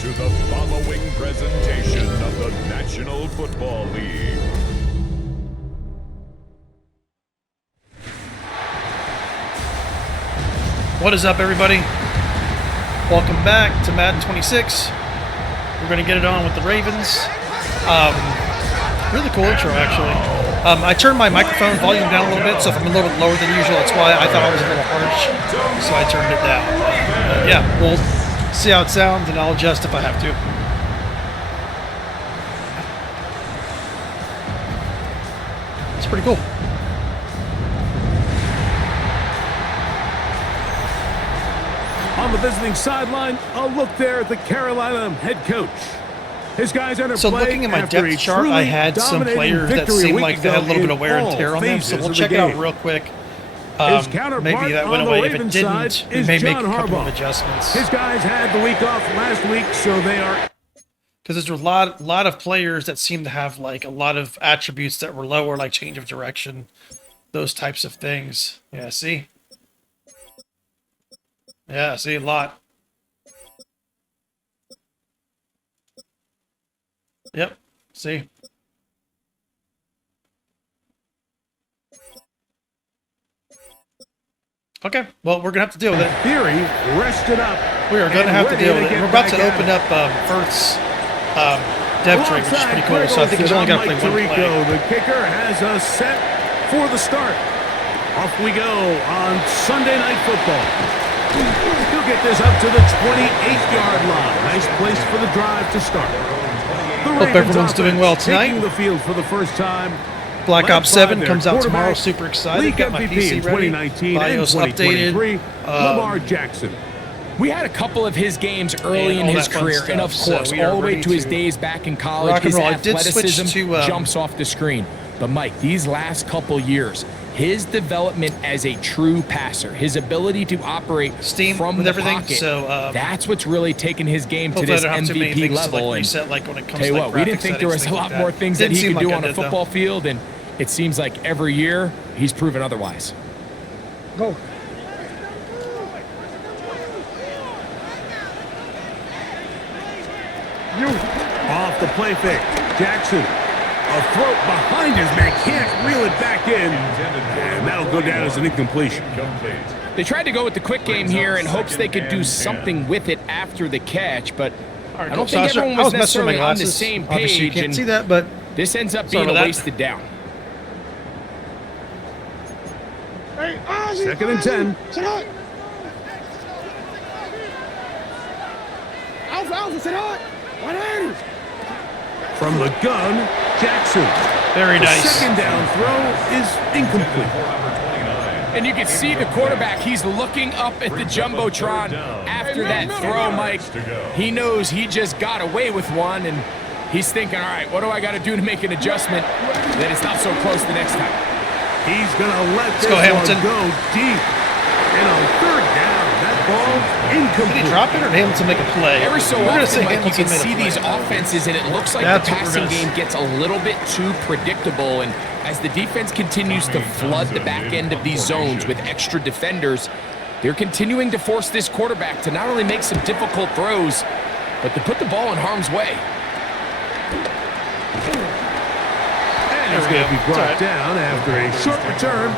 to the following presentation of the National Football League. What is up, everybody? Welcome back to Madden 26. We're going to get it on with the Ravens. Really cool intro, actually. I turned my microphone volume down a little bit, so if I'm a little bit lower than usual, that's why I thought I was a little harsh, so I turned it down. Yeah, we'll see how it sounds, and I'll adjust if I have to. It's pretty cool. On the visiting sideline, a look there at the Carolina head coach. His guys are So looking at my depth chart, I had some players that seemed like they had a little bit of wear and tear on them, so we'll check it out real quick. Maybe that went away. If it didn't, we may make a couple of adjustments. His guys had the week off last week, so they are... Because there's a lot of players that seem to have like a lot of attributes that were lower, like change of direction, those types of things. Yeah, see? Yeah, see, a lot. Yep, see. Okay, well, we're going to have to deal with it. Theory rested up. We are going to have to deal with it. We're about to open up Firth's dev trade, which is pretty cool, so I think he's only got to play one play. The kicker has us set for the start. Off we go on Sunday Night Football. He'll get this up to the 28-yard line. Nice place for the drive to start. Hope everyone's doing well tonight. Taking the field for the first time. Black Ops 7 comes out tomorrow. Super excited. Got my PC ready. BIOS updated. Lamar Jackson. We had a couple of his games early in his career, and of course, all the way to his days back in college, his athleticism jumps off the screen. But Mike, these last couple years, his development as a true passer, his ability to operate from the pocket, that's what's really taken his game to this MVP level. And tell you what, we didn't think there was a lot more things that he could do on a football field, and it seems like every year he's proven otherwise. Go. Off the play fake, Jackson. A throw behind his man, can't reel it back in, and that'll go down as an incompletion. They tried to go with the quick game here in hopes they could do something with it after the catch, but I don't think everyone was necessarily on the same page. Obviously you can't see that, but this ends up being a wasted down. Second and 10. From the gun, Jackson. Very nice. The second down throw is incomplete. And you can see the quarterback, he's looking up at the Jumbotron after that throw, Mike. He knows he just got away with one, and he's thinking, all right, what do I got to do to make an adjustment that it's not so close the next time? He's going to let this one go deep. And on third down, that ball incomplete. Did he drop it or Hamilton make a play? Every so often, Mike, you can see these offenses, and it looks like the passing game gets a little bit too predictable. And as the defense continues to flood the back end of these zones with extra defenders, they're continuing to force this quarterback to not only make some difficult throws, but to put the ball in harm's way. He's going to be brought down after a short return.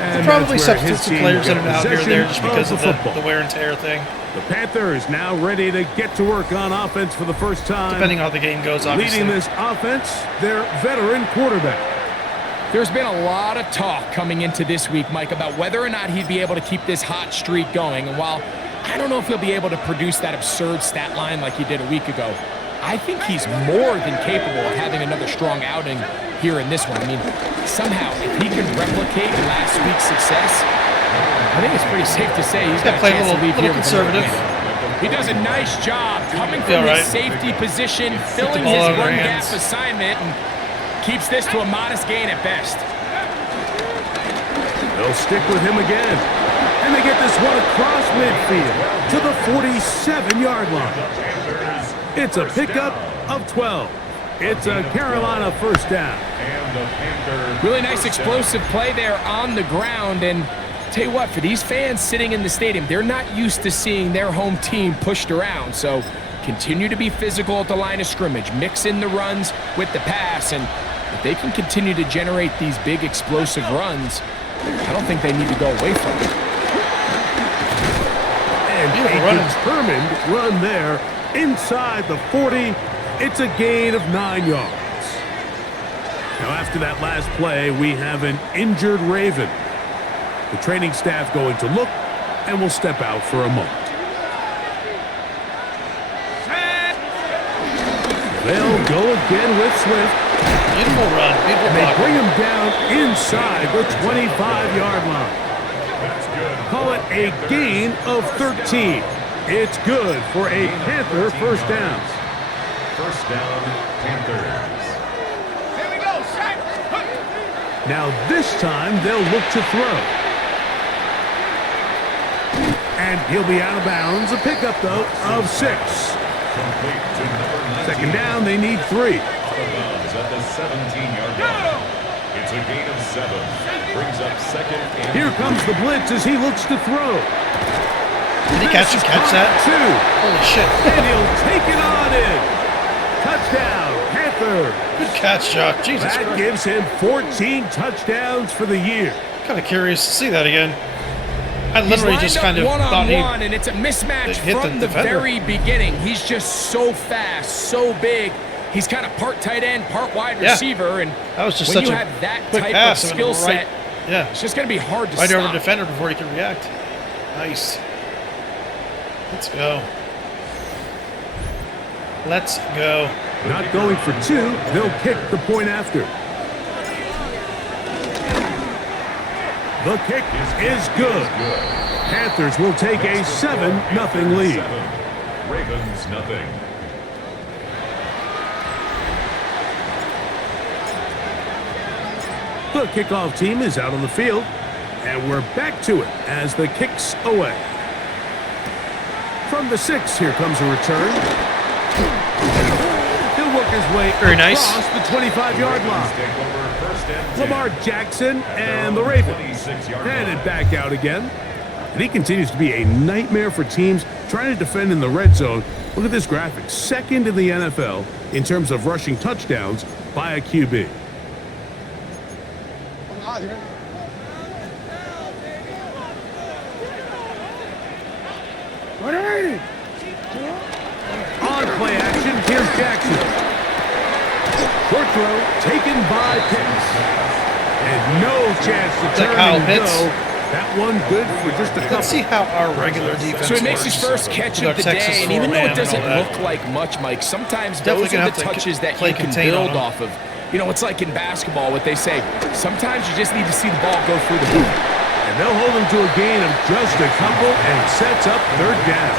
And probably substitute some players in and out here and there just because of the wear and tear thing. The Panthers now ready to get to work on offense for the first time. Depending on how the game goes, obviously. Leading this offense, their veteran quarterback. There's been a lot of talk coming into this week, Mike, about whether or not he'd be able to keep this hot streak going. And while I don't know if he'll be able to produce that absurd stat line like he did a week ago, I think he's more than capable of having another strong outing here in this one. I mean, somehow, if he can replicate last week's success, I think it's pretty safe to say he's got a chance to leave here conservative. He does a nice job coming from his safety position, filling his run-gap assignment, and keeps this to a modest gain at best. They'll stick with him again. And they get this one across midfield to the 47-yard line. It's a pickup of 12. It's a Carolina first down. Really nice explosive play there on the ground. And tell you what, for these fans sitting in the stadium, they're not used to seeing their home team pushed around. So continue to be physical at the line of scrimmage, mix in the runs with the pass, and if they can continue to generate these big explosive runs, I don't think they need to go away from it. And a determined run there inside the 40. It's a gain of 9 yards. Now after that last play, we have an injured Raven. The training staff going to look and will step out for a moment. They'll go again with Swift. Beautiful run. Beautiful And they block. bring him down inside the 25-yard line. Call it a gain of 13. It's good for a Panther first down. First down, Panthers. Here we go, set. Now this time they'll look to throw. And he'll be out of bounds. A pickup, though, of 6. Complete to number 19. Second down, they need 3. At the 17-yard line. It's a gain of 7. Brings up second and Here comes the blitz as he looks to throw. Did he catch that? 2. Holy shit. And he'll take it on in. Touchdown, Panthers. Good catch, Jock. Jesus That Christ. gives him 14 touchdowns for the year. Kind of curious to see that again. I He's literally lined just up kind of thought he... one-on-one, and it's a mismatch hit the from the defender. very beginning. He's just so fast, so big. He's kind of part tight end, part wide Yeah. receiver, and That was just when such you a have that quick type pass. of I mean, skill right- set, Yeah. it's just going to be hard to Right over stop. defender before he can react. Nice. Let's go. Let's go. Not going for 2. They'll kick the point after. The kick is good. Panthers will take a 7-0 lead. Ravens nothing. The kickoff team is out on the field, and we're back to it as the kick's away. From the 6, here comes a return. He'll work his way Very nice. across the 25-yard line. Take over first and 10. Lamar Jackson and the Ravens 26-yard headed line. back out again. And he continues to be a nightmare for teams trying to defend in the red zone. Look at this graphic. Second in the NFL in terms of rushing touchdowns by a QB. On play action, here's Jackson. Short throw taken by Pitts. And no chance to that turn Kyle and Pitts? go. That one good for just a couple. Let's see how our regular defense So he makes his works first catch with of our the Texas day, and even though four-man it doesn't and all that. look like much, Mike, sometimes Definitely those are gonna the have to touches that play you can contain on build him. off of. You know, it's like in basketball, what they say, sometimes you just need to see the ball go through the hoop. And they'll hold him to a gain of just a couple and sets up third down.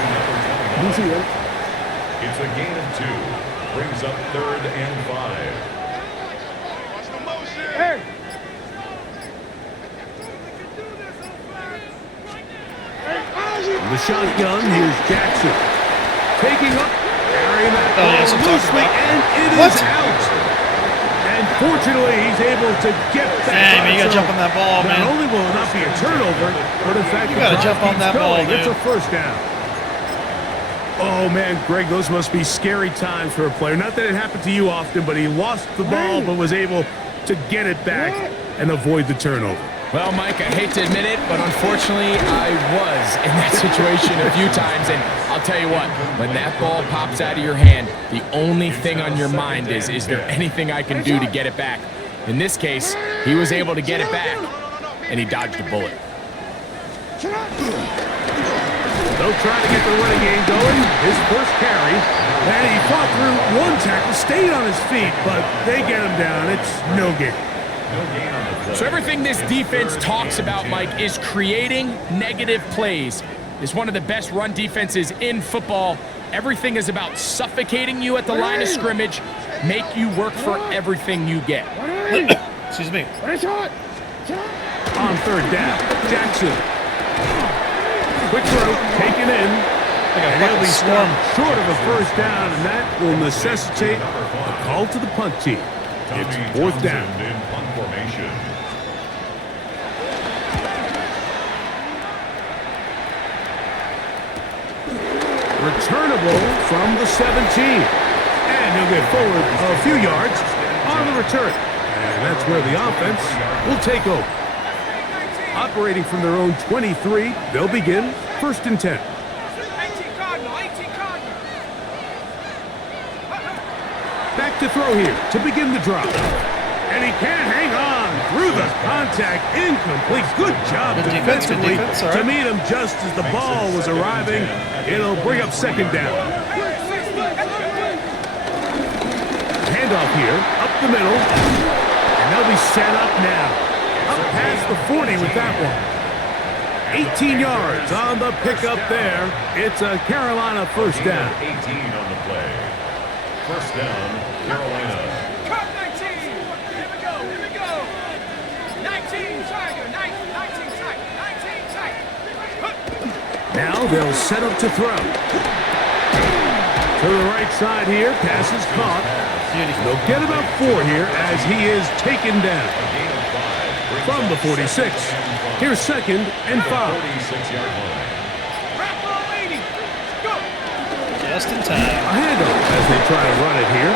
It's a gain of 2. Brings up third and 5. The shotgun, here's Jackson. Taking up, carrying that Oh, yeah, that's ball what I'm loosely, talking about. and it What? is out. And fortunately, he's able to get back. Dang, man, you gotta So jump on that ball, Not man. only will it not be a turnover, but in fact, You the gotta drive jump on keeps that ball, going. It's dude. a first down. Oh, man, Greg, those must be scary times for a player. Not that it happened to you often, but he lost the ball but was able to get it back and avoid the turnover. Well, Mike, I hate to admit it, but unfortunately, I was in that situation a few times, and I'll tell you what, when that ball pops out of your hand, the only thing on your mind is there anything I can do to get it back? In this case, he was able to get it back, and he dodged a bullet. They'll try to get the running game going. His first carry. And he fought through one tackle, stayed on his feet, but they get him down. It's no gain. So everything this defense talks about, Mike, is creating negative plays. It's one of the best run defenses in football. Everything is about suffocating you at the line of scrimmage, make you work for everything you get. Excuse me. On third down, Jackson. Quick throw, taken in. And he'll be stopped short of a first down, and that will necessitate a call to the punt team. It's fourth down. In punt formation. Returnable from the 17. And he'll get forward a few yards on the return. And that's where the offense will take over. Operating from their own 23, they'll begin 1st and 10. 18 Cardinal, 18 Cardinal. Back to throw here to begin the drive. And he can't hang on through the contact. Incomplete. Good job Good defense, good defensively defense, all to right. meet him just as the ball was arriving. It'll bring up 2nd down. Handoff here, up the middle. And they'll be set up now. Up past the 40 with that one. 18 yards on the pickup there. It's a Carolina 1st down. 18 on the play. 1st down, Carolina. Cut 19. Here we go, here we go. 19 Tiger, 19 Tiger, 19 Tiger. Now they'll set up to throw. To the right side here, pass is caught. They'll get about 4 here as he is taken down. From the 46. Here's 2nd and 5. 46-yard line. Wrap on 80. Go. Just in time. A handoff as they try to run it here.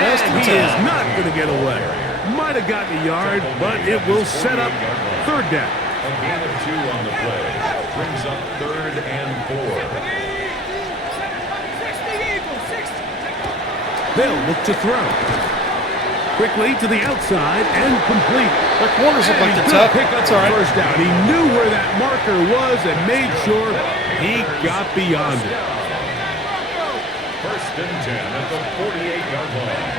Just And in he is time. not going to get away. Might have gotten a yard, but it will set up 3rd down. A gain of 2 on the play. Brings up 3rd and 4. 60 Eagles, 60. They'll look to throw. Quickly to the outside and complete. Their corners look like And he's they're gonna tough. pick up That's the all right. 1st down. He knew where that marker was and made sure he got beyond it. 1st and 10 at the 48-yard line.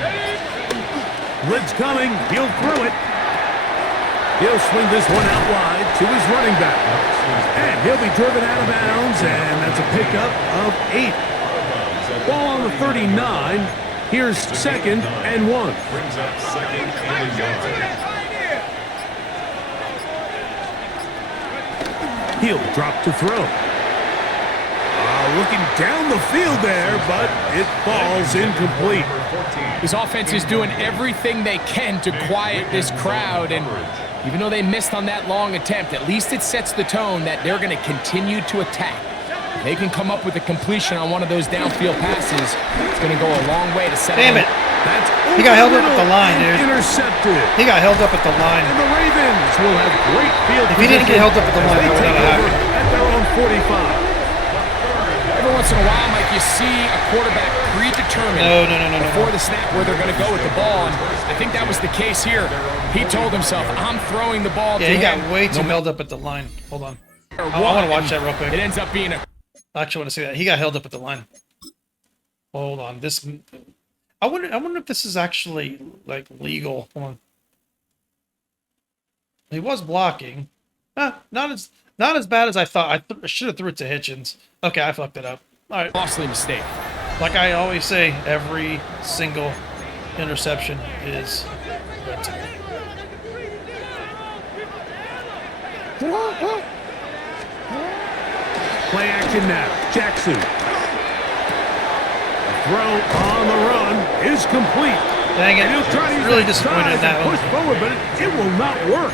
Blitz coming. He'll throw it. He'll swing this one out wide to his running back. And he'll be driven out of bounds, and that's a pickup of 8. Ball on the 39. Here's 2nd and 1. Brings up 2nd and a yard. He'll drop to throw. Looking down the field there, but it falls incomplete. This offense is doing everything they can to quiet this crowd, and even though they missed on that long attempt, at least it sets the tone that they're going to continue to attack. If they can come up with a completion on one of those downfield passes, it's going to go a long way to set Damn up. it. That's He got held up at the line, and dude. intercepted. He got held up at the line. And the Ravens will have great field If he didn't get held up at the line, they that would take not have over at their own 45. Every once in a while, Mike, you see a quarterback predetermined No. before the snap where they're going to go with the ball, and I think that was the case here. He told himself, I'm throwing the ball Yeah, to he him. got way too No held up at the line. Hold on. matter I want to what, watch that real quick. It ends up being a I actually want to see that. He got held up at the line. Hold on. This. I wonder if this is actually like legal. Hold on. He was blocking. Not as bad as I thought. I should have threw it to Hitchens. Okay, I fucked it up. All right. costly mistake. Like I always say, every single interception is red tag. Play action now. Jackson. Throw on the run is complete. Dang it. And he'll try to use Really that disappointed in size that and one. push forward, but it will not work.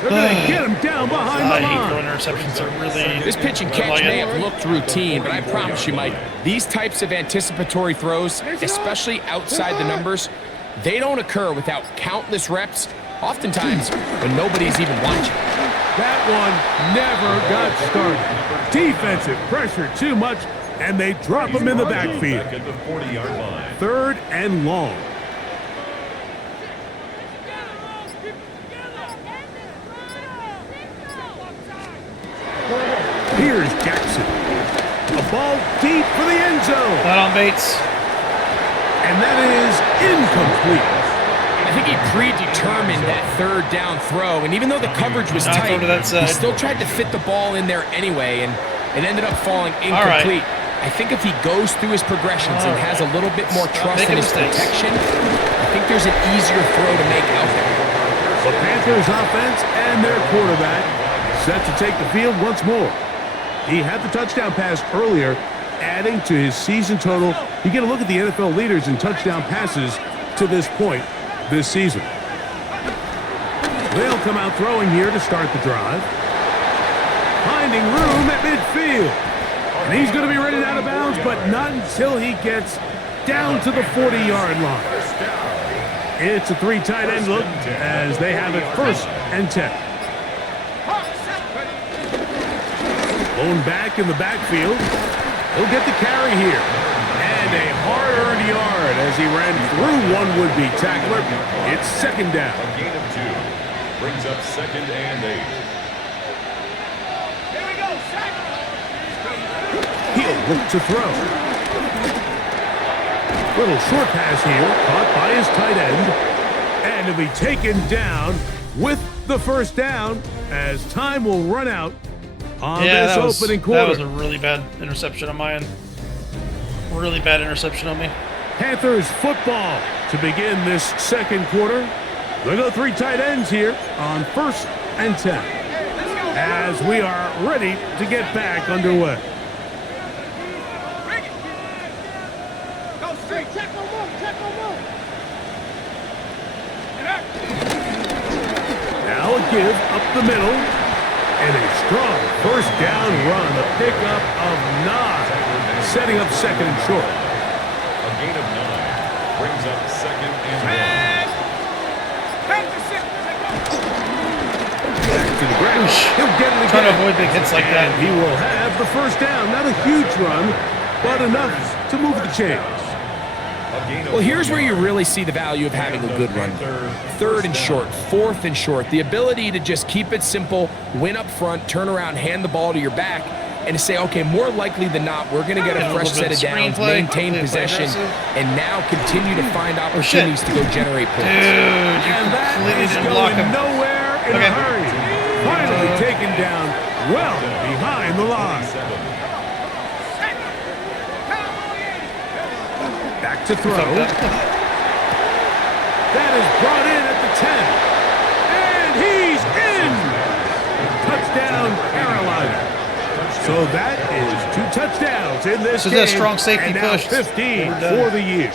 They're going to get him down behind I the hate line. throwing interceptions. Are really This pitch and catch may have looked routine, but I promise you, Mike, these types of anticipatory throws, especially outside the numbers, they don't occur without countless reps, oftentimes when nobody's even watching. That one never got started. Defensive pressure too much, and they drop him in the backfield. Back at the 40-yard line. 3rd and long. Here's Jackson. A ball deep for the end zone. not on Bates. And that is incomplete. I think he predetermined that 3rd down throw, and even though the coverage was Not tight, throw to that side. he still tried to fit the ball in there anyway, and it ended up falling All right. incomplete. I think if he goes through his progressions and has a little bit more trust in making his mistakes. protection, I think there's an easier throw to make out there. The Panthers offense and their quarterback set to take the field once more. He had the touchdown pass earlier, adding to his season total. You get a look at the NFL leaders in touchdown passes to this point this season. They'll come out throwing here to start the drive. Finding room at midfield. And he's going to be ready out of bounds, but not until he gets down to the 40-yard line. It's a 3 tight end look as they have it 1st and 10. Going back in the backfield. He'll get the carry here. And a hard-earned yard as he ran through one would-be tackler. It's 2nd down. A gain of 2. Brings up 2nd and 8. Here we go, sack. He'll look to throw. Little short pass here, caught by his tight end. And he'll be taken down with the 1st down as time will run out on this opening quarter. That was a really bad interception on my end. Really bad interception on me. Panthers football to begin this 2nd quarter. They go 3 tight ends here on 1st and 10 as we are ready to get back underway. Bring it. Go straight. Check no move. Check no move. Get up. Now a give up the middle and a strong 1st down run. A pickup of 9, setting up 2nd and short. A gain of 9. Brings up 2nd and 1. Back to the ground. He'll get it again. Trying to avoid big hits like that. And he will have the 1st down. Not a huge run, but enough to move the chains. Well, here's where you really see the value of having a good run. 3rd and short, 4th and short. The ability to just keep it simple, win up front, turn around, hand the ball to your back, and to say, okay, more likely than not, we're going to get a fresh set of downs, maintain possession, and now continue to find opportunities to go generate points. Dude, you And that completely is didn't block going him. nowhere in a hurry. Finally taken down well behind the line. Back to throw. That is brought in at the 10. And he's in. Touchdown, Carolina. So that is 2 touchdowns in this This game. is a strong safety and now push. 15 for the year.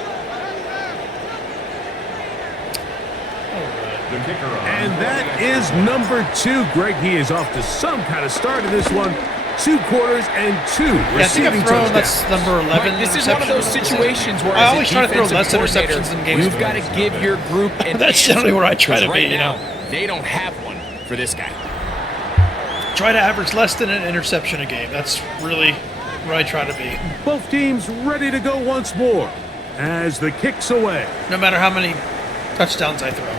The kicker on. And that is number 2. Greg, he is off to some kind of start in this one. 2 quarters and 2 Yeah, I think receiving I've thrown, touchdowns. that's number 11. Right, this is one of those interceptions. situations where I as a always try to throw defensive less coordinator, interceptions in games. You've got to give your group an That's answer, generally where I try to because be, right you now, know. they don't have one for this guy. Try to average less than an interception a game. That's really where I try to be. Both teams ready to go once more as the kick's away. No matter how many touchdowns I throw.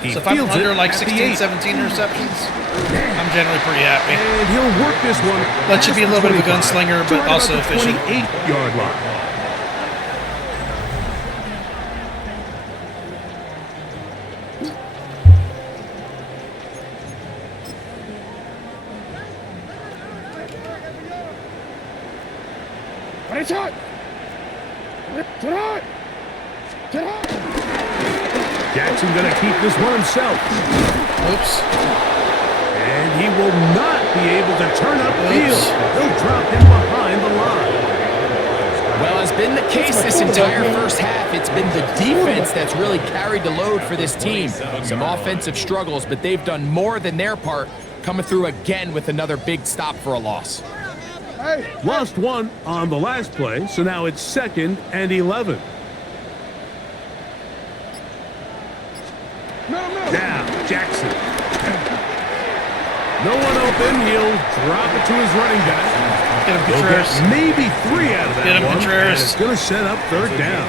He So if I'm fields under it like at the 16, 8. 17 interceptions, I'm generally pretty happy. And he'll work this one. Let you be a little bit of a past the gunslinger, 25 but to right also about the efficient. 28-yard line. It's hot. Get hot. Get hot. Jackson going to keep this one himself. Oops. And he will not be able to turn upfield. They'll drop him behind the line. Well, has been the case this entire 1st half. It's been the defense that's really carried the load for this team. Some offensive struggles, but they've done more than their part, coming through again with another big stop for a loss. Lost 1 on the last play, so now it's 2nd and 11. Now, Jackson. No one open. He'll drop it to his running back. Get him, He'll Contreras. get maybe 3 out of that Get him, one. Contreras. And it's going to set up 3rd down.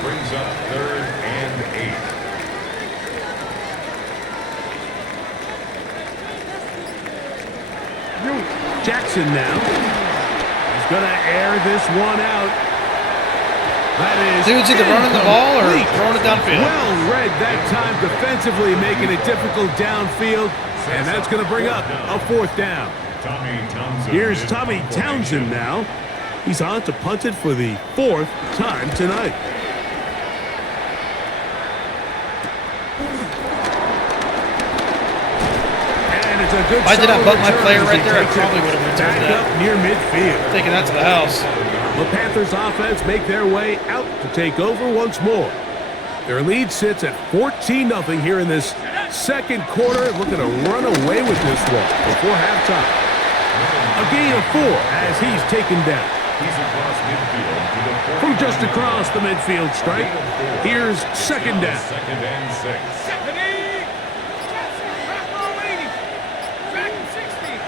Brings up 3rd and 8. Jackson now. He's going to air this one out. That is Dude's either running the ball or incomplete. throwing it downfield. Well read that time defensively, making it difficult downfield. And that's going to bring up a 4th down. Tommy Townsend. Here's Tommy Townsend now. He's on to punt it for the 4th time tonight. And it's a good If I did not butt my return player as right he there, I takes it probably would have returned back that. up near midfield. Taking that to the house. The Panthers offense make their way out to take over once more. Their lead sits at 14-0 here in this 2nd quarter, looking to run away with this one before halftime. A gain of 4 as he's taken down. He's across midfield to the 40. From just across the midfield stripe, here's second down. Second and 6. Stephanie! Back row 80. Back 60.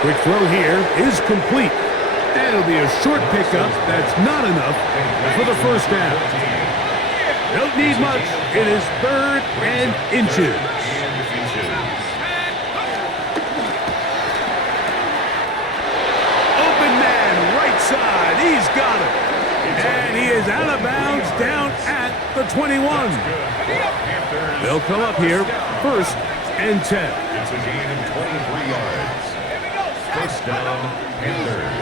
Quick throw here is complete. And it'll be a short pickup that's not enough for the first down. Don't need much. It is 3rd and inches. Open man, right side. He's got it. And he is out of bounds down at the 21. They'll come up here, 1st and 10. It's a gain of 23 yards. First down, Panthers.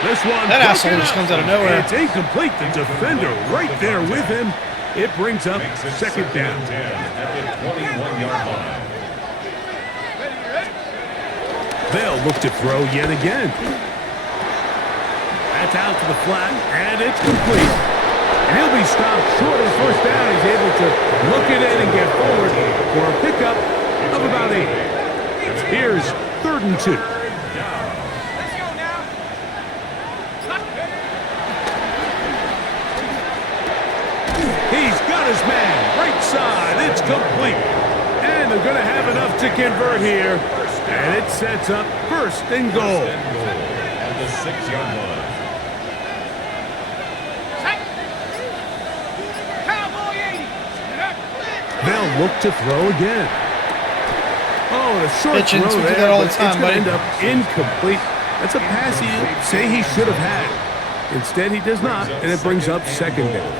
This one, That asshole just comes out of nowhere. It's incomplete. The defender right there with him. It brings up Makes it second down. and 10 at the 21-yard line. They'll look to throw yet again. That's out to the flat, and it's complete. And he'll be stopped short of first down. He's able to look it in and get forward for a pickup of about 8. Here's 3rd and 2. Let's go now. He's got his man, right side, it's complete. And they're going to have enough to convert here. And it sets up 1st and goal. At the 6-yard line. Cowboy 80. They'll look to throw again. Oh, the short Hitchens, throw we do there, that all but the time, it's going buddy. to end up incomplete. That's a pass you say he should have had. Instead, he does not, and it brings up second down.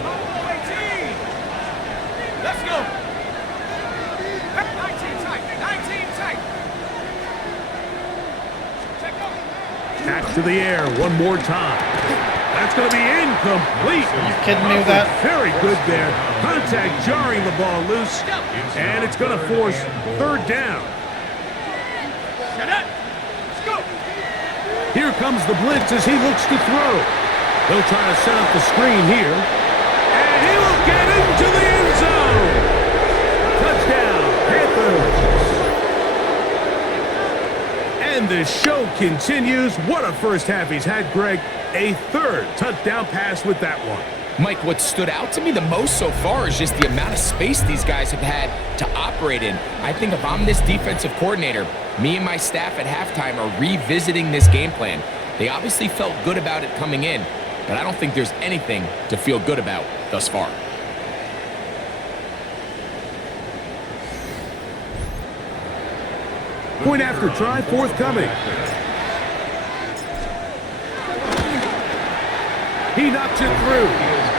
Let's go. 19 tight. 19 tight. Check go. Catch to the air one more time. That's going to be incomplete. You kidding me with that? Very good there. Contact jarring the ball loose, and it's going to force 3rd down. Shut up. Let's go. Here comes the blitz as he looks to throw. They'll try to set up the screen here. And he will get into the end zone. Touchdown, Panthers. And the show continues. What a first half he's had, Greg. A 3rd touchdown pass with that one. Mike, what stood out to me the most so far is just the amount of space these guys have had to operate in. I think if I'm this defensive coordinator, me and my staff at halftime are revisiting this game plan. They obviously felt good about it coming in, but I don't think there's anything to feel good about thus far. Point after try forthcoming. He knocks it through.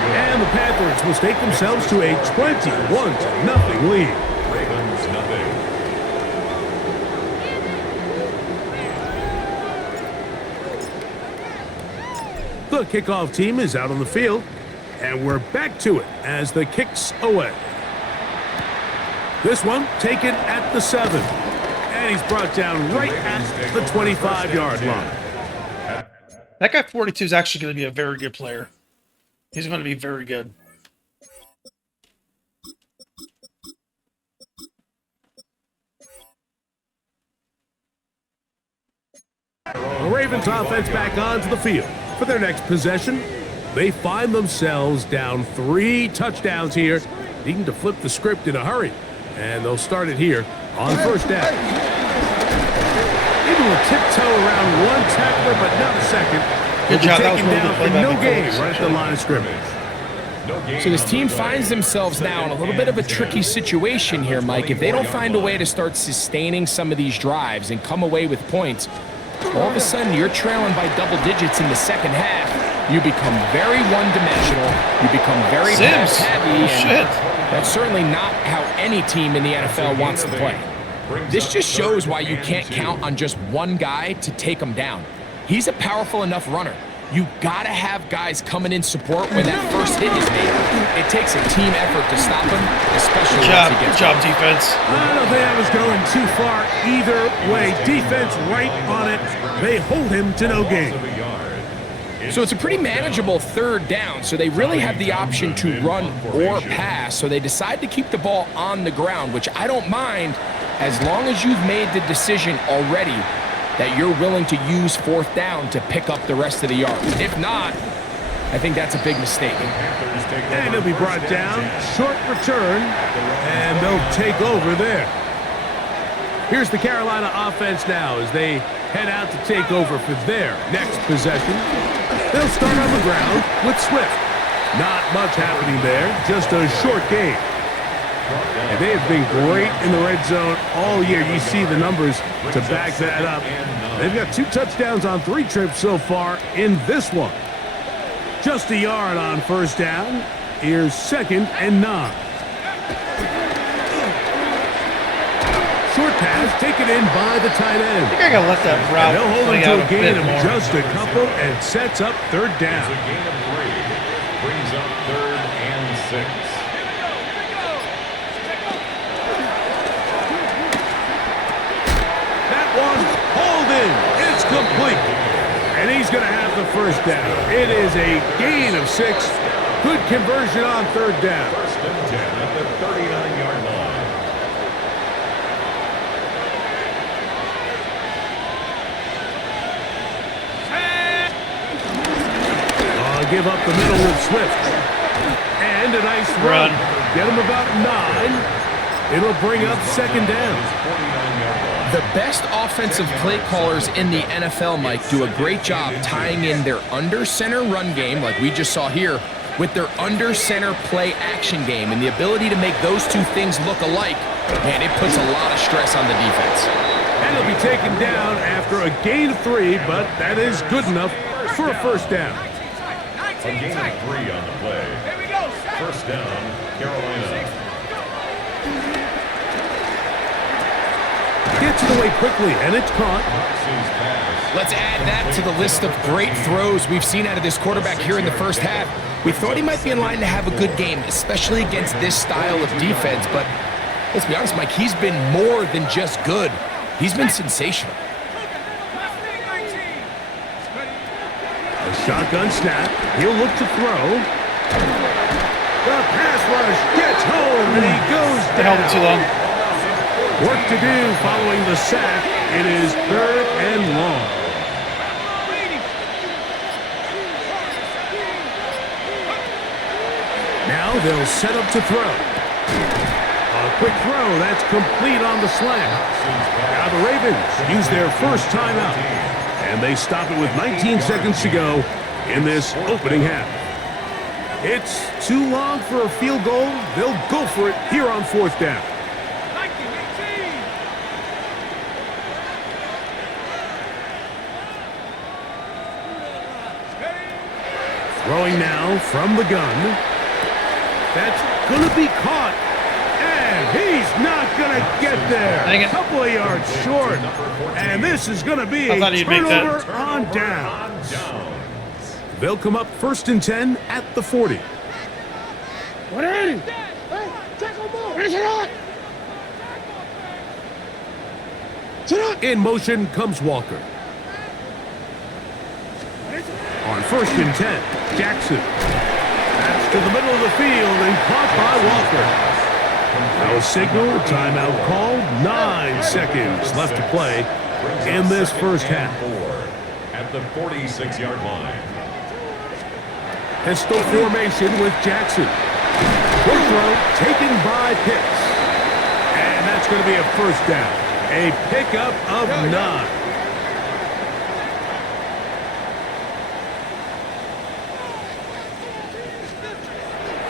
And the Panthers will stake themselves to a 21-0 lead. Ravens, nothing. The kickoff team is out on the field, and we're back to it as the kick's away. This one taken at the 7, and he's brought down right at the 25-yard line. That guy 42 is actually going to be a very good player. He's going to be very good. The Ravens offense back onto the field. For their next possession, they find themselves down 3 touchdowns here, needing to flip the script in a hurry. And they'll start it here on first down. Able to tiptoe around one tackler, but not a second. Good job. That was Taken really down good play for by no the gain Colts. right at the line of scrimmage. So this team finds themselves now in a little bit of a tricky situation here, Mike. If they don't find a way to start sustaining some of these drives and come away with points, all of a sudden you're trailing by double digits in the second half. You become very one-dimensional. You become very pass-heavy. Shit. That's certainly not how any team in the NFL wants to play. This just shows why you can't count on just one guy to take him down. He's a powerful enough runner. You gotta have guys coming in support when that first hit is made. It takes a team effort to stop him, especially once he Good gets job, defense. I don't think I was going too far either way. Defense right on it. They hold him to no gain. So it's a pretty manageable third down, so they really have the option to run or pass, so they decide to keep the ball on the ground, which I don't mind as long as you've made the decision already that you're willing to use fourth down to pick up the rest of the yards. If not, I think that's a big mistake. And he'll be brought down, short return, and they'll take over there. Here's the Carolina offense now as they head out to take over for their next possession. They'll start on the ground with Swift. Not much happening there, just a short game. And they have been great in the red zone all year. You see the numbers to back that up. They've got 2 touchdowns on 3 trips so far in this one. Just a yard on first down. Here's 2nd and 9. Short pass taken in by the tight end. I think I gotta let that route They'll hold him play out to a gain of more. just a couple and sets up third down. It's a gain of 3. Brings up 3rd and 6. That one hauled in. It's complete. And he's going to have the first down. It is a gain of 6. Good conversion on third down. 1st and 10 at the 39-yard line. Give up the middle with Swift. And a nice run. Get him about 9. It'll bring up 2nd down. The best offensive play callers in the NFL, Mike, do a great job tying in their under-center run game, like we just saw here, with their under-center play action game. And the ability to make those 2 things look alike, man, it puts a lot of stress on the defense. And he'll be taken down after a gain of 3, but that is good enough for a first down. A gain of 3 on the play. Here we go. 1st down, Carolina. Gets it away quickly, and it's caught. Let's add that to the list of great throws we've seen out of this quarterback here in the first half. We thought he might be in line to have a good game, especially against this style of defense, but let's be honest, Mike, he's been more than just good. He's been sensational. A shotgun snap. He'll look to throw. The pass rush gets home, and he goes They held it too down. long. Work to do following the sack. It is 3rd and long. Now they'll set up to throw. A quick throw. That's complete on the slant. Now the Ravens use their first timeout. And they stop it with 19 seconds to go in this opening half. It's too long for a field goal. They'll go for it here on 4th down. Throwing now from the gun. That's going to be caught. And he's not going to get there. Dang it. A couple of yards short. And this is going to be I a thought he'd make that. turnover on downs. They'll come up 1st and 10 at the 40. In motion comes Walker. On 1st and 10, Jackson. That's to the middle of the field and caught by Walker. No signal, timeout called. 9 seconds left to play in this first half. At the 46-yard line. Pistol formation with Jackson. Quick throw taken by Pitts. And that's going to be a first down. A pickup of 9.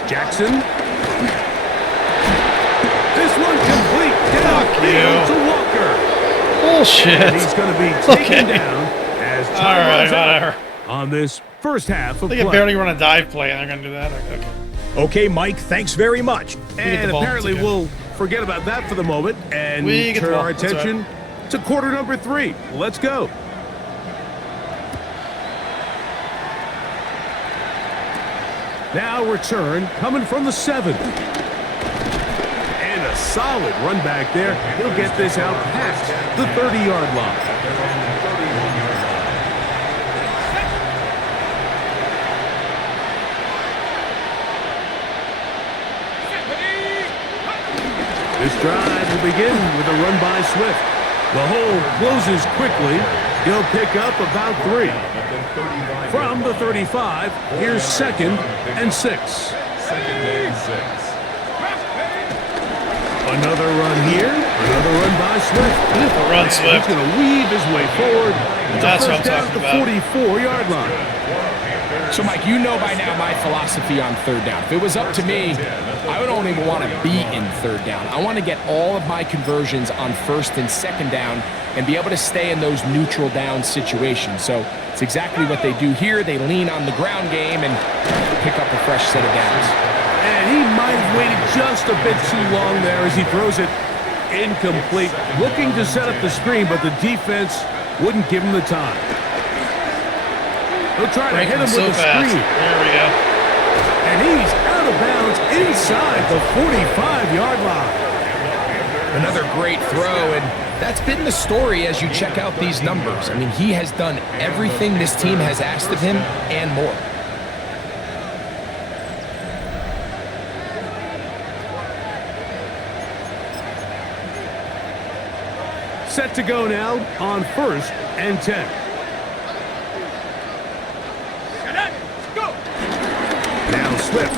Jackson. This one complete. Downfield to Walker. Bullshit. And he's going to be taken down as All time right, runs out whatever. on this first half of They play. can barely run a dive play, and they're going to do that. Okay. Okay, Mike, thanks very much. get And the ball. apparently It's okay. we'll forget about that for the moment and We get the turn ball. our That's all attention to quarter number 3. Let's go. Now return coming from the 7. And a solid run back there. He'll get this out past the 30-yard line. This drive will begin with a run by Swift. The hole closes quickly. He'll pick up about 3. From the 35, here's 2nd and 6. Another run here. Another run by Swift. Beautiful run, Swift. He's going to weave his way forward. That's what I'm First down talking at the about. 44-yard line. So, Mike, you know by now my philosophy on 3rd down. If it was up to me, I would only want to be in 3rd down. I want to get all of my conversions on 1st and 2nd down and be able to stay in those neutral down situations. So it's exactly what they do here. They lean on the ground game and pick up a fresh set of downs. And he might have waited just a bit too long there as he throws it incomplete. Looking to set up the screen, but the defense wouldn't give him the time. He'll try to hit him with the screen. There we go. And he's out of bounds inside the 45-yard line. Another great throw, and that's been the story as you check out these numbers. I mean, he has done everything this team has asked of him and more. Set to go now on 1st and 10. Now Swift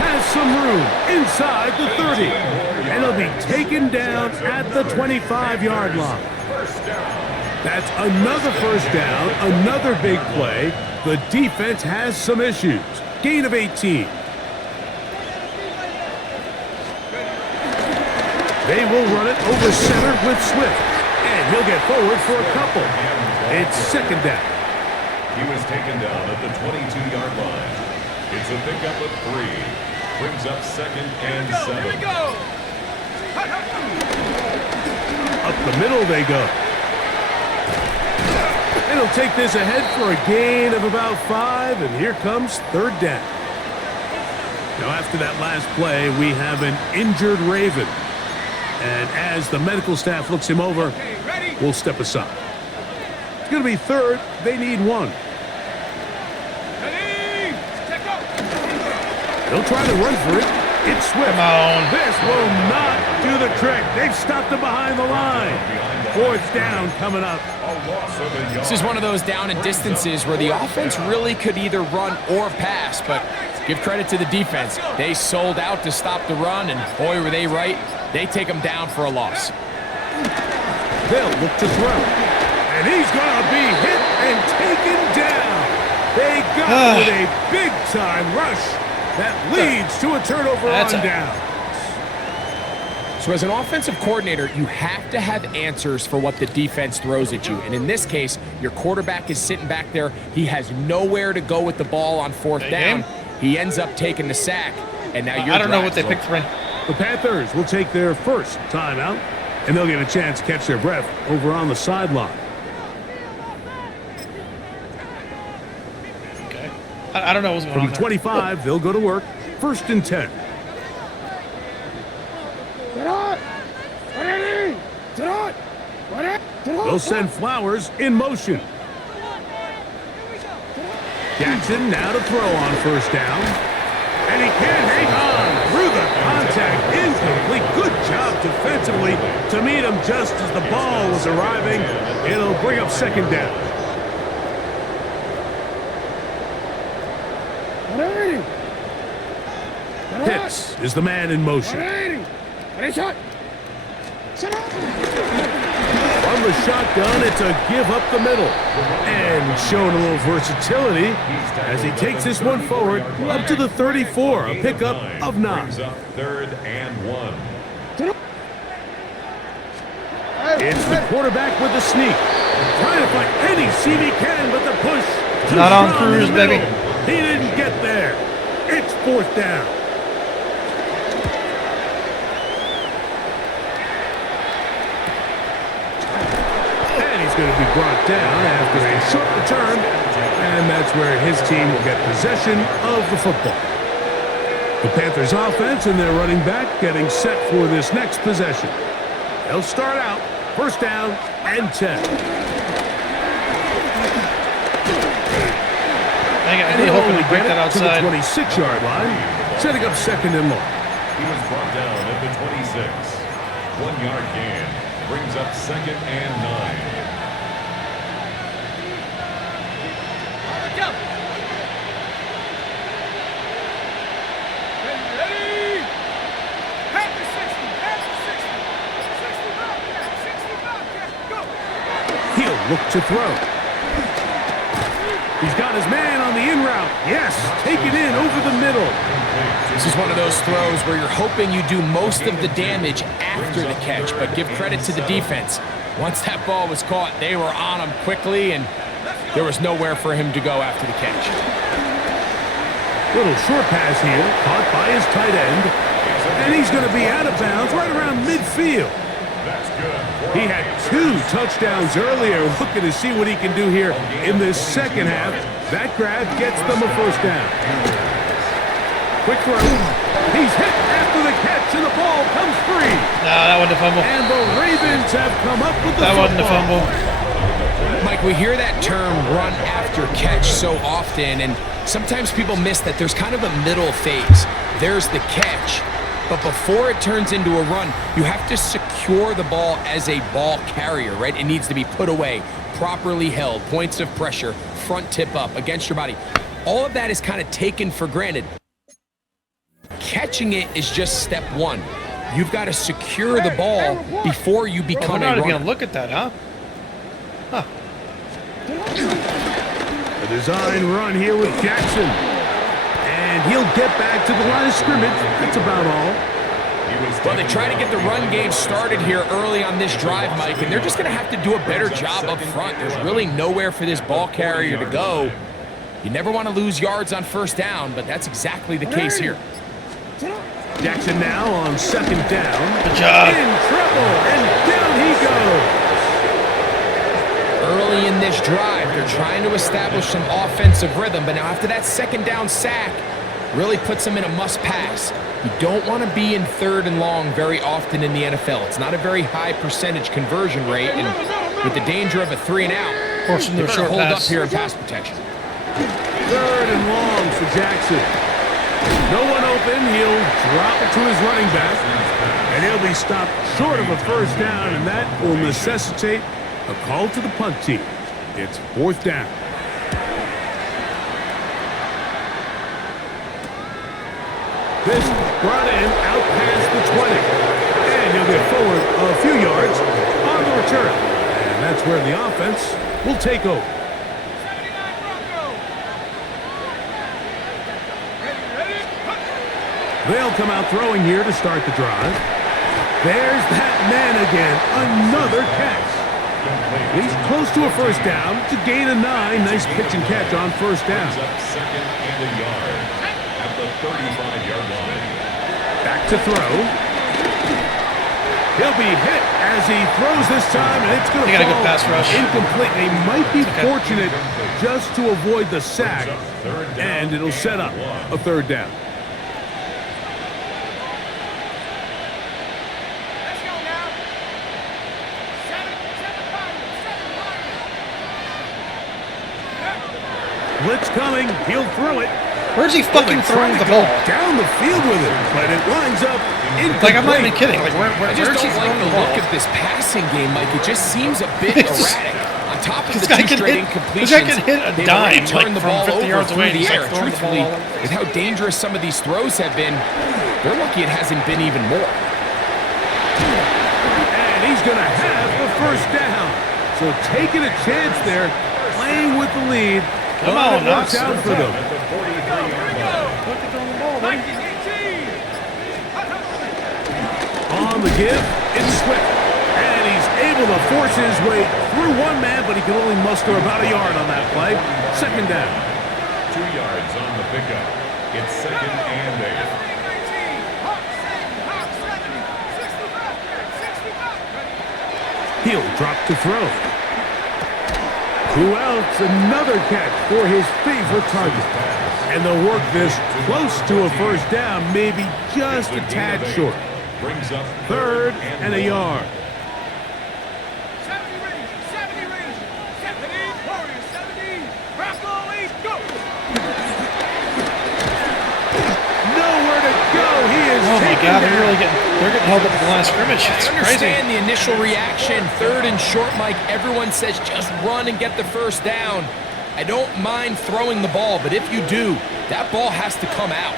has some room inside the 30. And he'll be taken down at the 25-yard line. That's another first down, another big play. The defense has some issues. Gain of 18. They will run it over center with Swift. And he'll get forward for a couple. It's 2nd down. He was taken down at the 22-yard line. It's a pickup of 3. Brings up 2nd and 7. Here we go. Up the middle they go. And he'll take this ahead for a gain of about 5. And here comes 3rd down. Now after that last play, we have an injured Raven. And as the medical staff looks him over, we'll step aside. It's going to be 3rd. They need 1. They'll try to run for it. It's Swift. Come on. This will not do the trick. They've stopped him behind the line. 4th down coming up. This is one of those down and distances where the offense really could either run or pass, but give credit to the defense. They sold out to stop the run, and boy, were they right. They take them down for a loss. They'll look to throw. And he's going to be hit and taken down. They got with a big-time rush that leads to a turnover on down. So as an offensive coordinator, you have to have answers for what the defense throws at you. And in this case, your quarterback is sitting back there. He has nowhere to go with the ball on 4th down. He ends up taking the sack. And now I don't know what they picked for me. The Panthers will take their first timeout, and they'll get a chance to catch their breath over on the sideline. Okay. I don't know what's going on From the 25, they'll go to work. 1st and 10. They'll send Flowers in motion. Jackson now to throw on 1st down. And he can't hang on through the contact. Incomplete. Good job defensively to meet him just as the ball was arriving. It'll bring up 2nd down. Pitts is the man in motion. From the shotgun, it's a give up the middle. And showing a little versatility as he takes this one forward up to the 34, a pickup of 9. 3rd and 1. It's the quarterback with the sneak. Trying to find any seam he can, but the push. Not on cruise, baby. He didn't get there. It's 4th down. Going to be brought down after a short return, and that's where his team will get possession of the football. The Panthers offense and their running back getting set for this next possession. They'll start out 1st down and 10. I think hoping to break that outside. To the 26-yard line, setting up 2nd and long. He was brought down at the 26. 1 yard gain brings up 2nd and 9. Ready? Panthers 60, Panthers 60. 60 Bobcat, 60 Bobcat, go! He'll look to throw. He's got his man on the in route. Yes, take it in over the middle. This is one of those throws where you're hoping you do most of the damage after the catch, but give credit to the defense. Once that ball was caught, they were on him quickly, and there was nowhere for him to go after the catch. Little short pass here, caught by his tight end, and he's going to be out of bounds right around midfield. That's good. He had 2 touchdowns earlier, looking to see what he can do here in this second half. That grab gets them a first down. Quick throw. He's hit after the catch, and the ball comes free. No, that wasn't a fumble. And the Ravens have come up with the That wasn't a football. fumble. Mike, we hear that term run after catch so often, and sometimes people miss that there's kind of a middle phase. There's the catch, but before it turns into a run, you have to secure the ball as a ball carrier, right? It needs to be put away, properly held, points of pressure, front tip up against your body. All of that is kind of taken for granted. Catching it is just step one. You've got to secure the ball before you become We're a not even runner. going to look at that, huh? A design run here with Jackson. And he'll get back to the line of scrimmage. That's about all. Well, they try to get the run game started here early on this drive, Mike, and they're just going to have to do a better job up front. There's really nowhere for this ball carrier to go. You never want to lose yards on first down, but that's exactly the case here. Jackson now on second down. Good job. In trouble, and down he goes. Early in this drive, they're trying to establish some offensive rhythm, but now after that second down sack, really puts them in a must-pass. You don't want to be in 3rd and long very often in the NFL. It's not a very high percentage conversion rate, and with the danger of a 3-and-out, Force him to they a better short hold up pass. here in pass protection. 3rd and long for Jackson. No one open. He'll drop it to his running back. And he'll be stopped short of a first down, and that will necessitate a call to the punt team. It's 4th down. This brought in out past the 20. And he'll get forward a few yards on the return. And that's where the offense will take over. 79 Bronco. Ready? They'll come out throwing here to start the drive. There's that man again. Another catch. He's close to a first down. It's a gain of 9. Nice pitch and catch on first down. Up 2nd and a yard at the 35-yard line. Back to throw. He'll be hit as he throws this time, and it's going to They got a good fall pass rush. incomplete. They might be Okay. fortunate just to avoid the sack, and it'll set up a 3rd down. Let's go now. 7 Blitz coming. He'll throw it. Where's he fucking throwing the ball? Down the field with it, but it lines up incomplete. Like, I'm not even kidding. Like, I just where's he don't like throwing the the ball? look of this passing game, Mike. It just seems a bit It's just- erratic. On top of This the guy 2 can straight hit- incompletions, this guy can hit a they've already dime, turned like, the from ball 50 over yards through away, the just, like, air. throwing the ball Truthfully, all over. with how dangerous some of these throws have been, they're lucky it hasn't been even more. And he's going to have the first down. So taking a chance there, playing with the lead. Come But on, it works Knox. out for them. At the 43-yard line. Fucking throwing the ball, man. 19, 18. On the give, it's Swift. And he's able to force his way through one man, but he can only muster about a yard on that play. 2nd down. 2 yards on the pickup. It's 2nd and 8. 19, Hawk 70, Hawk 70, 65, 65. He'll drop to throw. Who else? Another catch for his favorite target. And they'll work this close to a first down, maybe just a tad short. Brings up 3rd and a yard. 70 range, 70 range, 70, Warriors 70, Bronco 8, go! Nowhere to go. He is Oh my taken God, they're getting held up at the line of scrimmage. It's I crazy. understand the initial reaction, 3rd and short, Mike. Everyone says just run and get the first down. I don't mind throwing the ball, but if you do, that ball has to come out.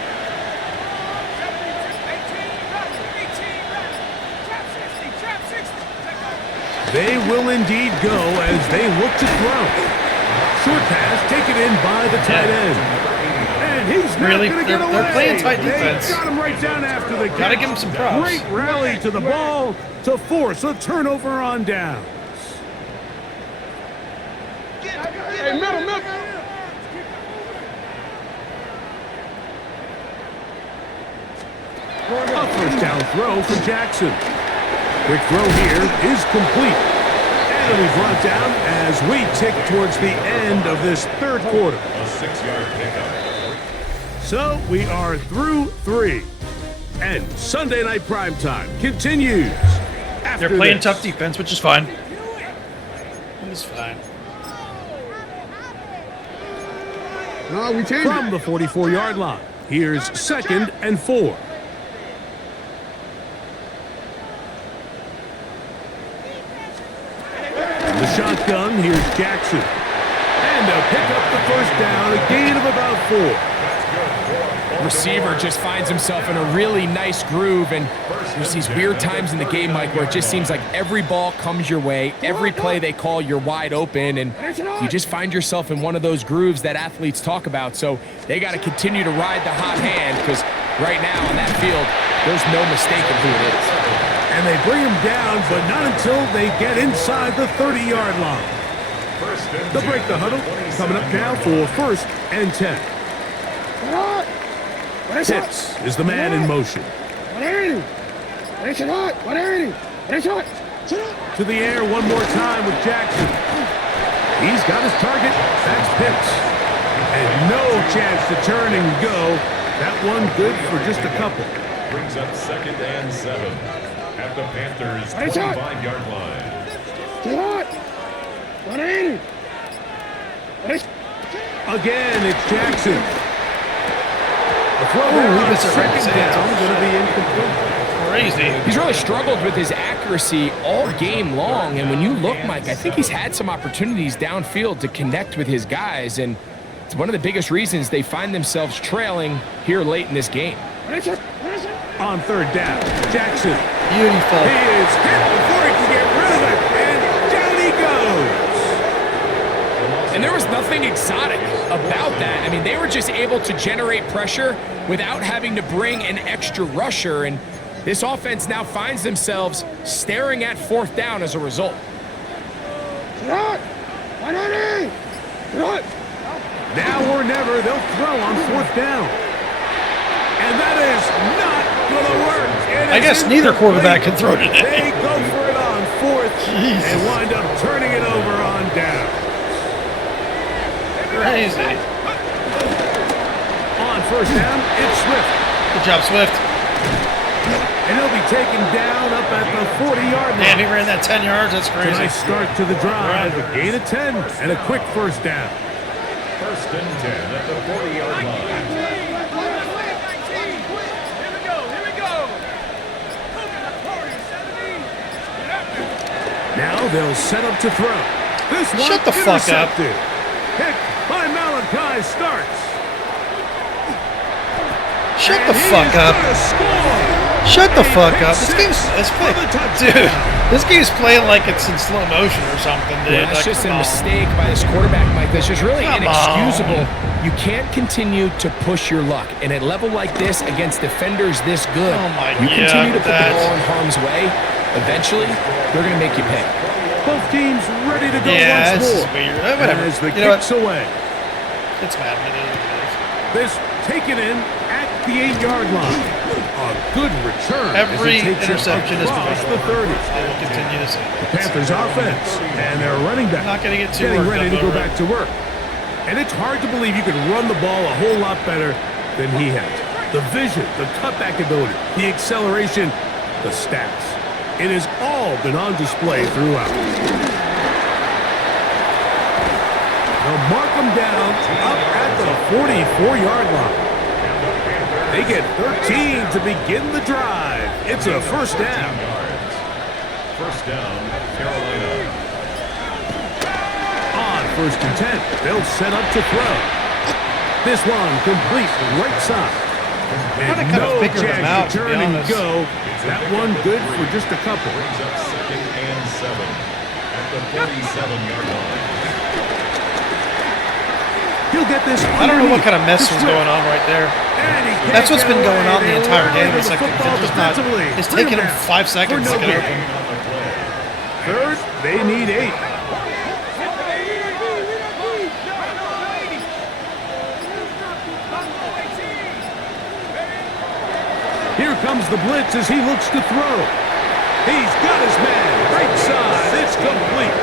18, They will indeed go as they look to throw. Short pass taken in by the tight end. And he's not Really? going to get away. They're playing tight defense. They got him right down after the catch. Gotta give him some props. Great rally to the ball to force a turnover on down. Hey, middle. A first down throw for Jackson. Quick throw here is complete. And it'll be brought down as we tick towards the end of this 3rd quarter. A 6-yard pickup. So we are through 3. And Sunday Night Primetime continues. They're playing tough defense, which is fine. It's fine. No, we changed From the 44-yard line, here's 2nd and 4. The shotgun, here's Jackson. And they'll pick up the first down, a gain of about 4. Receiver just finds himself in a really nice groove, and there's these weird times in the game, Mike, where it just seems like every ball comes your way, every play they call, you're wide open, and you just find yourself in one of those grooves that athletes talk about. So they got to continue to ride the hot hand, because right now on that field, there's no mistaking who it is. And they bring him down, but not until they get inside the 30-yard line. They'll break the huddle, coming up now for 1st and 10. Pitts is the man in motion. To the air one more time with Jackson. He's got his target. That's Pitts. And no chance to turn and go. That one good for just a couple. Brings up 2nd and 7 at the Panthers' 25-yard line. Again, it's Jackson. The throw Ooh, there on that's a right 2nd down going to be incomplete. Crazy. He's really struggled with his accuracy all game long, and when you look, Mike, I think he's had some opportunities downfield to connect with his guys, and it's one of the biggest reasons they find themselves trailing here late in this game. On 3rd down, Jackson. Beautiful. He is hit before he can get rid of it, and down he goes. And there was nothing exotic about that. I mean, they were just able to generate pressure without having to bring an extra rusher, and this offense now finds themselves staring at 4th down as a result. Now or never, they'll throw on 4th down. And that is not going to work. I guess neither quarterback can throw today. They go for it on 4th and wind up turning it over on down. Crazy. On 1st down, it's Swift. Good job, Swift. And he'll be taken down up at the 40-yard line. Man, he ran that 10 yards. That's A crazy. nice start to the drive. A gain of 10 and a quick first down. 1st and 10 at the 40-yard line. Now they'll set up to throw. This one Shut the fuck up. intercepted. Hit by Malachi Starks. Shut And the he fuck is up. gonna score. Shut the He fuck picked up. This game's six for the touchdown. dude. This game's playing like it's in slow motion or something, dude. That's Like, just a come on. mistake by this quarterback, Mike. That's just really Come inexcusable. on. You can't continue to push your luck. And at a level like this, against defenders this good, Oh my you God, continue to put the that's- ball in harm's way, eventually, they're going to make you pay. Both teams ready to go Yeah, once this more. is weird. Whatever. As the You know kick's away. It's Madden. It is what it is. This taken in at the 8-yard line. A good return. as Every he takes it interception is across the professional. 30. They will continue to say. Panthers offense and their running back Not gonna get too getting worked ready up to go over back to work. And it's hard to believe you can run the ball a whole lot better than he has. The vision, the cutback ability, the acceleration, the stats. It has all been on display throughout. They'll mark him down up at the 44-yard line. They get 13 to begin the drive. It's a first down. First down, Carolina. On 1st and 10, they'll set up to throw. This one complete right side. And kind of no figured them out, chance to to be turn and honest. go. That one good for just a couple. Brings up 2nd and 7 at the 47-yard line. He'll get this. I don't know what kind of mess to was Swift. going on right there. And he can't That's what's get been going away. on the They entire game. rally It's the like football they're just not. defensively. It's Bring taking him them down 5 seconds for to no get gain. open. Third, they need 8. Here comes the blitz as he looks to throw. He's got his man. Right side. It's complete.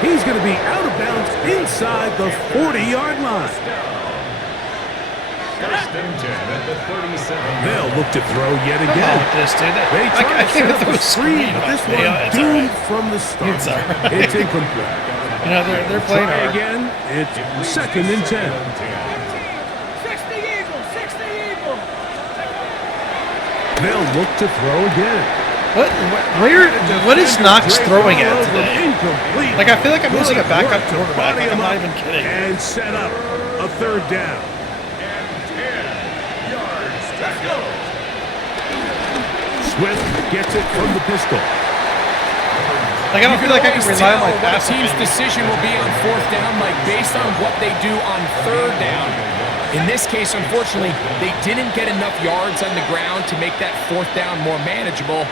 He's going to be out of bounds inside the 40-yard line. First and 10 at the 37. They'll look to throw yet Come again. on with this, dude. They I try to can't set even up throw a a screen, screen. but this Yeah, one it's doomed all right. from the start. It's all right. It's incomplete. You know, they're playing Try hard. again. It's 2nd and 10. 60 Eagles, 60 Eagles. They'll look to throw again. What is Knox throwing at today? Incomplete. Like, I feel like I'm using a backup Good work to quarterback. body Like, I'm him not up even kidding. And set up a 3rd down. Swift gets it from the pistol. Like, I don't feel like I can always rely on tell my what a passing. team's decision will be on 4th down, like based on what they do on 3rd down. In this case, unfortunately, they didn't get enough yards on the ground to make that 4th down more manageable.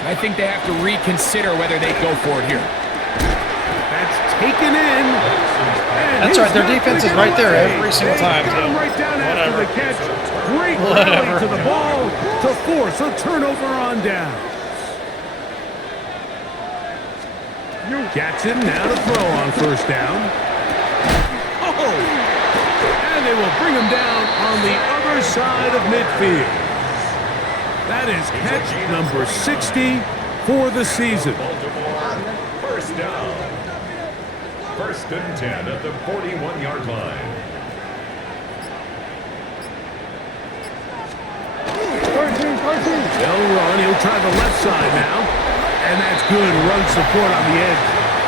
So I think they have to reconsider whether they go for it here. That's taken in. And That's he's right, their not defense gonna is right get there away. every single They time, got so him right down after whatever. the catch. Great Whatever. rally to the ball to force a turnover on down. Jackson now to throw on 1st down. Oh! And they will bring him down on the other side of midfield. That is catch number 60 for the season. Baltimore, first down. 1st and 10 at the 41-yard line. They'll run. He'll try the left side now. And that's good run support on the edge.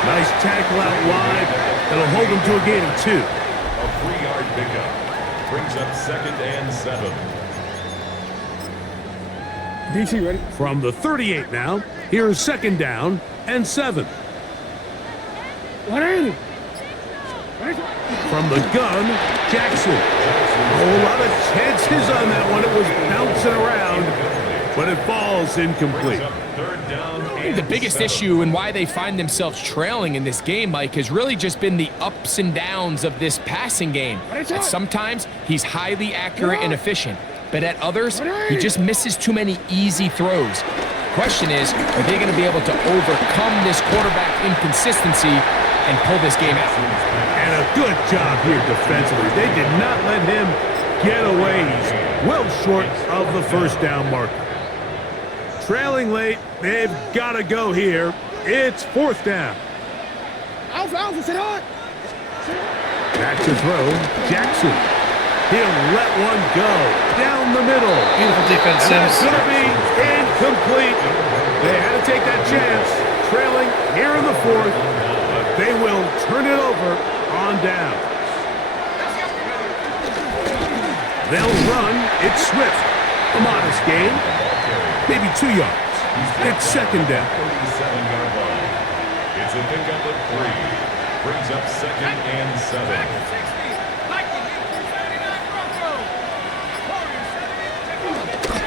Nice tackle out wide. That'll hold him to a gain of 2. A 3-yard pickup. Brings up 2nd and 7. DC ready? From the 38 now, here's 2nd down and 7. 180. From the gun, Jackson. A whole lot of chances on that one. It was bouncing around, but it falls incomplete. Brings up 3rd down I think and the biggest 7. issue and why they find themselves trailing in this game, Mike, has really just been the ups and downs of this passing game. At sometimes, he's highly accurate and efficient, but at others, he just misses too many easy throws. Question is, are they going to be able to overcome this quarterback inconsistency and pull this game out? And a good job here defensively. They did not let him get away. He's well short of the 1st down marker. Trailing late, they've got to go here. It's 4th down. Alpha, sit on. Back to throw, Jackson. He'll let one go down the middle. Beautiful defense, And that's Sims. going to be incomplete. They had to take that chance, trailing here in the 4th, but they will turn it over on down. They'll run. It's Swift. A modest gain. Maybe 2 yards. It's 2nd down. 37-yard line. It's a pickup of 3. Brings up 2nd and 7.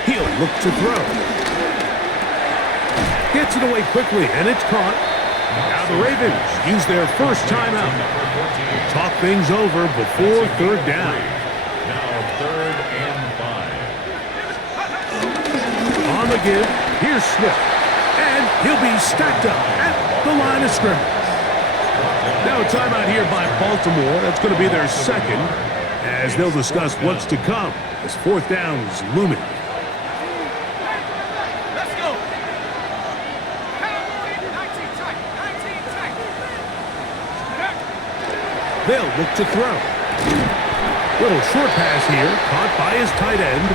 He'll look to throw. Gets it away quickly, and it's caught. Now the Ravens use their first timeout. Talk things over before 3rd down. Now 3rd and 5. On the give, here's Swift. And he'll be stacked up at the line of scrimmage. Now a timeout here by Baltimore. That's going to be their 2nd, as they'll discuss what's to come as 4th down is looming. Let's go. 19 tight, 19 tight. They'll look to throw. Little short pass here, caught by his tight end.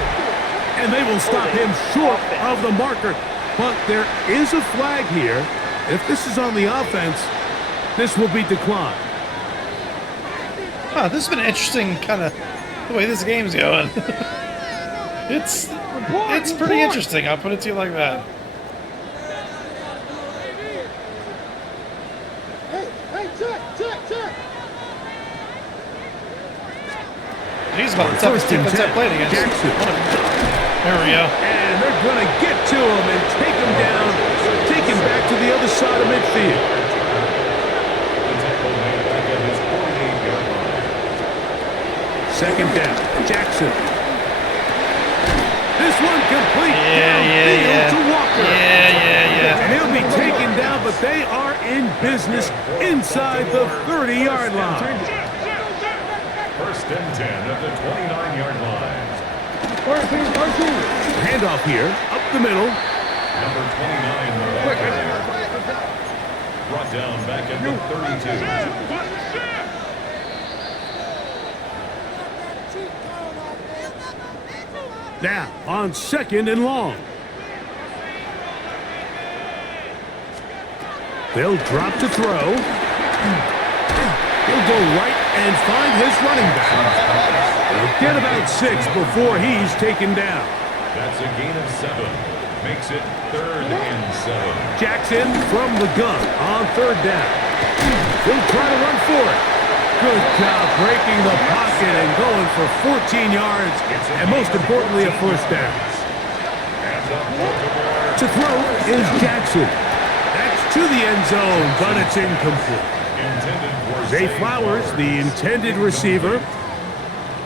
And they will stop him short of the marker. But there is a flag here. If this is on the offense, this will be declined. Huh, this has been an interesting kind of the way this game's going. It's pretty interesting. I'll put it to you like that. He's about the toughest defense I've played against. Jackson. There we go. And they're going to get to him and take him down, take him back to the other side of midfield. Second down, Jackson. This one complete downfield to Walker. And he'll be taken down, but they are in business inside the 30-yard line. First and 10 at the 29-yard line. Handoff here, up the middle. Number 29, the ball carrier. Brought down back at the 32. Now, on second and long. They'll drop to throw. He'll go right and find his running back. He'll get about 6 before he's taken down. That's a gain of 7. Makes it 3rd and 7. Jackson from the gun on 3rd down. He'll try to run for it. Good job breaking the pocket and going for 14 yards, and most importantly, a first down. To throw is Jackson. That's to the end zone, but it's incomplete. Zay Flowers, the intended receiver,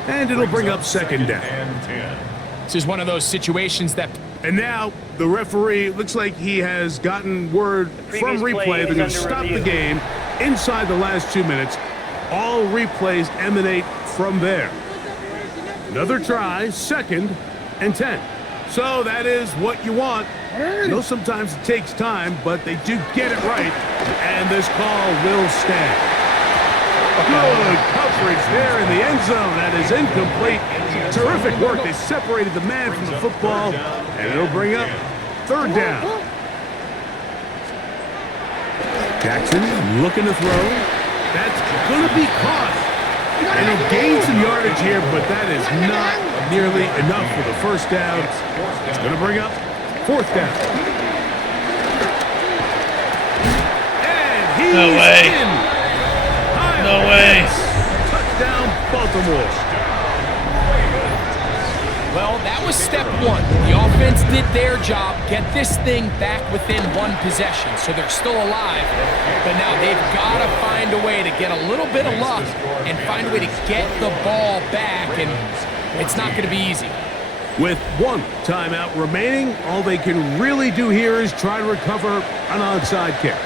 and it'll bring up second down. This is one of those situations that... And now the referee looks like he has gotten word from replay. They're going to stop the game inside the last 2 minutes. All replays emanate from there. Another try, 2nd and 10. So that is what you want. I know sometimes it takes time, but they do get it right, and this call will stand. Good coverage there in the end zone. That is incomplete. Terrific work. They separated the man from the football, and it'll bring up 3rd down. Jackson looking to throw. That's going to be caught. And he'll gain some yardage here, but that is not nearly enough for the first down. It's going to bring up 4th down. And he's in. No way. Touchdown, Baltimore. Well, that was step 1. The offense did their job, get this thing back within 1 possession, so they're still alive. But now they've got to find a way to get a little bit of luck and find a way to get the ball back, and it's not going to be easy. With 1 timeout remaining, all they can really do here is try to recover an onside kick.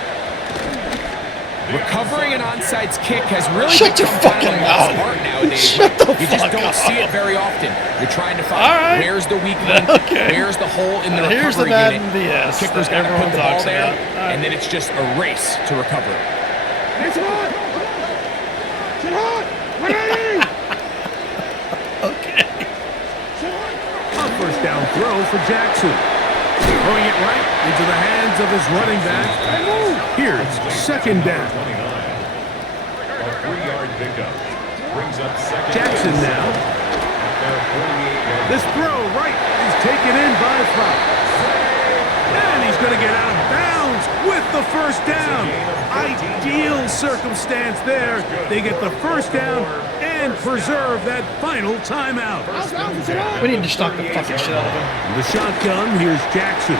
Recovering an onside kick has really Shut your become fucking kind of a lost mouth. art nowadays. Shut the You just fuck don't up. see it very often. You're trying to find where's the weak link, where's the hole in the Here's the recovery Madden unit. BS Kicker's that got to put everyone the ball talks there, about. and then it's just a race to recover it. It's hot! Get hot! Ready! Okay. A first down throw for Jackson. Throwing it right into the hands of his running back. Here's 2nd down. A 3-yard pickup. Brings up 2nd. Jackson now. This throw right is taken in by Flowers. And he's going to get out of bounds with the first down. Ideal circumstance there. They get the first down and preserve that final timeout. We need to stop the fucking shit out of him. The shotgun, here's Jackson.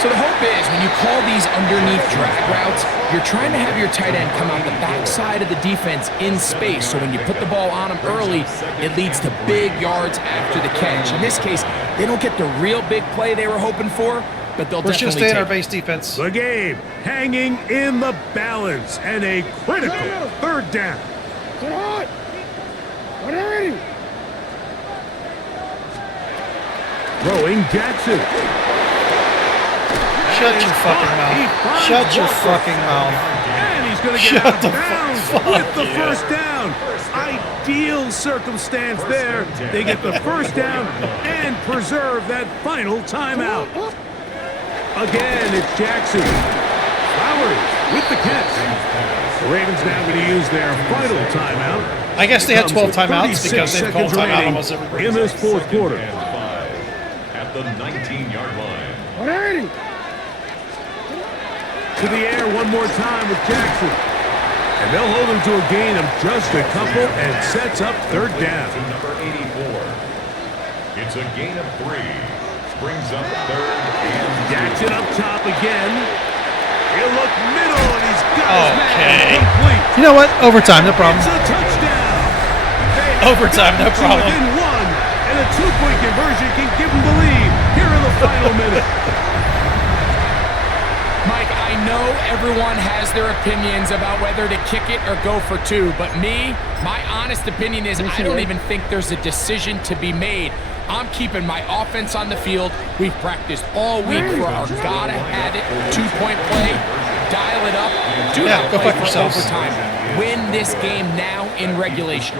So the hope is when you call these underneath drag routes, you're trying to have your tight end come out the backside of the defense in space. So when you put the ball on him early, it leads to big yards after the catch. In this case, they don't get the real big play they were hoping for, but they'll We're just definitely gonna stay in our take base defense. The game hanging in the balance and a critical 3rd down. Get hot! Ready! Throwing Jackson. Shut your fucking mouth. Shut your fucking mouth. And he's going to get out of bounds with the first down. ideal circumstance there. They get the first down and preserve that final timeout. Again, it's Jackson. Flowers with the catch. The Ravens now going to use their final timeout. I guess they had 12 Comes with timeouts 36 because they've called seconds timeout remaining almost every in this fourth quarter. At the 19-yard line. 180. To the air one more time with Jackson. And they'll hold him to a gain of just a couple and sets up third down. To number 84. It's a gain of 3. Brings up third and Jackson up top again. He'll look middle, and he's got his man Okay. complete. You know what? Overtime, no problem. It's a touchdown. Overtime, no problem. Within one, and a two-point conversion can give him the lead here in the final minute. Mike, I know everyone has their opinions about whether to kick it or go for 2, but my honest opinion is I don't even think there's a decision to be made. I'm keeping my offense on the field. We've practiced all week for our gotta-have-it two-point play. Dial it up. Do not go play fuck for yourselves. overtime. Win this game now in regulation.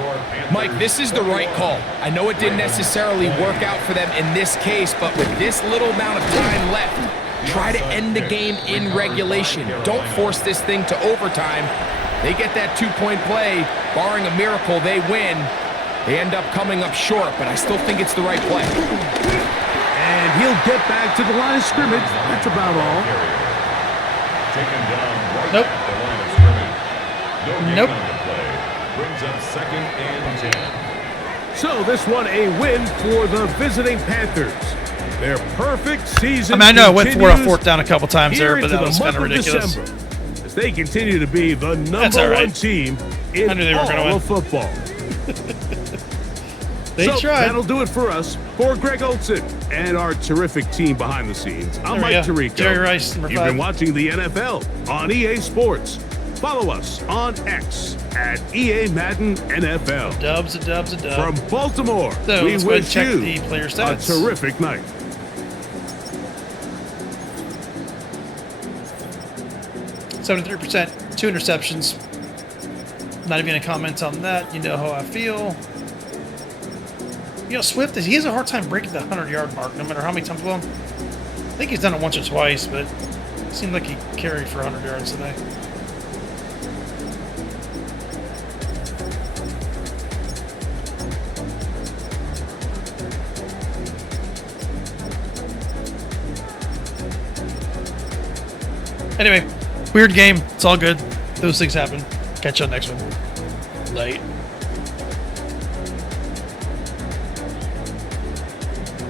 Mike, this is the right call. I know it didn't necessarily work out for them in this case, but with this little amount of time left, try to end the game in regulation. Don't force this thing to overtime. They get that two-point play. Barring a miracle, they win. They end up coming up short, but I still think it's the right play. And he'll get back to the line of scrimmage. That's about all. taken down right Nope. at the line of scrimmage. No gain Nope. on the play. Brings up second and 10. So this one a win for the visiting Panthers. Their perfect season. I mean, I know I went for a continues fourth down a couple times here there, but into that the was kind month of ridiculous. December, as they continue to be the That's number all right. one team in I knew they were gonna all win. of football. They So tried. that'll do it for us. For Greg Olson and our terrific team behind the scenes, I'm There we Mike go. Tirico. Jerry Rice, number You've 5. been watching the NFL on EA Sports. Follow us on X at EA Madden NFL. Dubs and dubs and dubs. From Baltimore, So we let's go ahead and wish check you the player a stats. terrific night. 73%, 2 interceptions. Not even gonna comment on that. You know how I feel. You know, Swift, he has a hard time breaking the 100-yard mark, no matter how many times. Well, I think he's done it once or twice, but it seemed like he carried for 100 yards today. Anyway, weird game. It's all good. Those things happen. Catch you on the next one. Late.